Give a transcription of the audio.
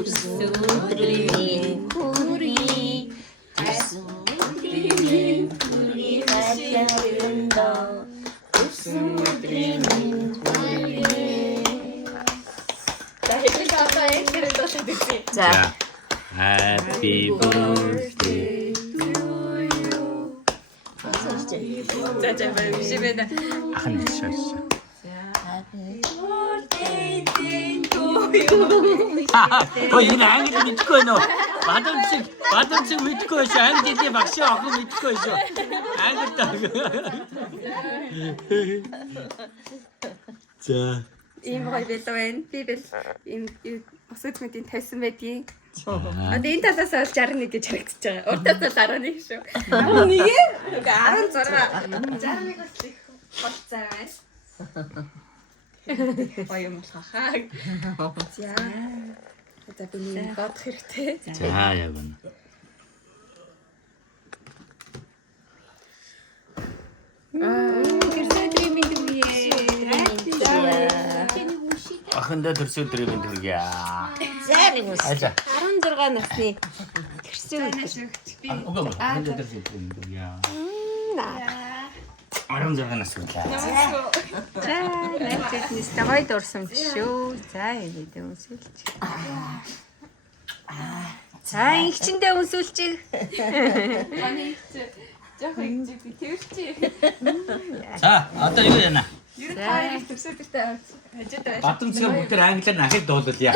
Өдрийн хүрээ өдрийн хүрээ хатагнаа өдрийн хүрээ. За Happy birthday. За бишивэна. Ахан шаш. 어, 이거 앙기도 믿고 있노. 마담씩 믿고 있어. 앙기지 막시 하고 믿고 있어. 앙겼다고. 자. Ийм гоё байлаа байна. Би бэл ийм өсөж мэдийн тавьсан байдгийг. Одоо энэ талаас бол 61 гэж харагдаж байгаа. Урд талаас 11 шүү. 11? Үгүй 16. 61 бас их болцоо байна. Гоё юм болох хаа. За. Одоо би нэг бодох хэрэгтэй. 자, 여러분. Ахында төрсөдрийн төргийа. за нэг үс. 아자. 16 насны төрсөн өдөр. 오고. ахында төрсөдрийн төргийа. 아름 잘해놨습니다. За, найзууднаас гоё дурсан биш шүү. За, ингэж өмсөлч. За, ингэчэндээ өмсүүлж. Ани жоохон ингэж би тэрч. 자, 어떤 이거 되나? Юу таарын төсөөдөртэй хажууд байж. 바텀치가 목들 앙글레 나게 도들이야.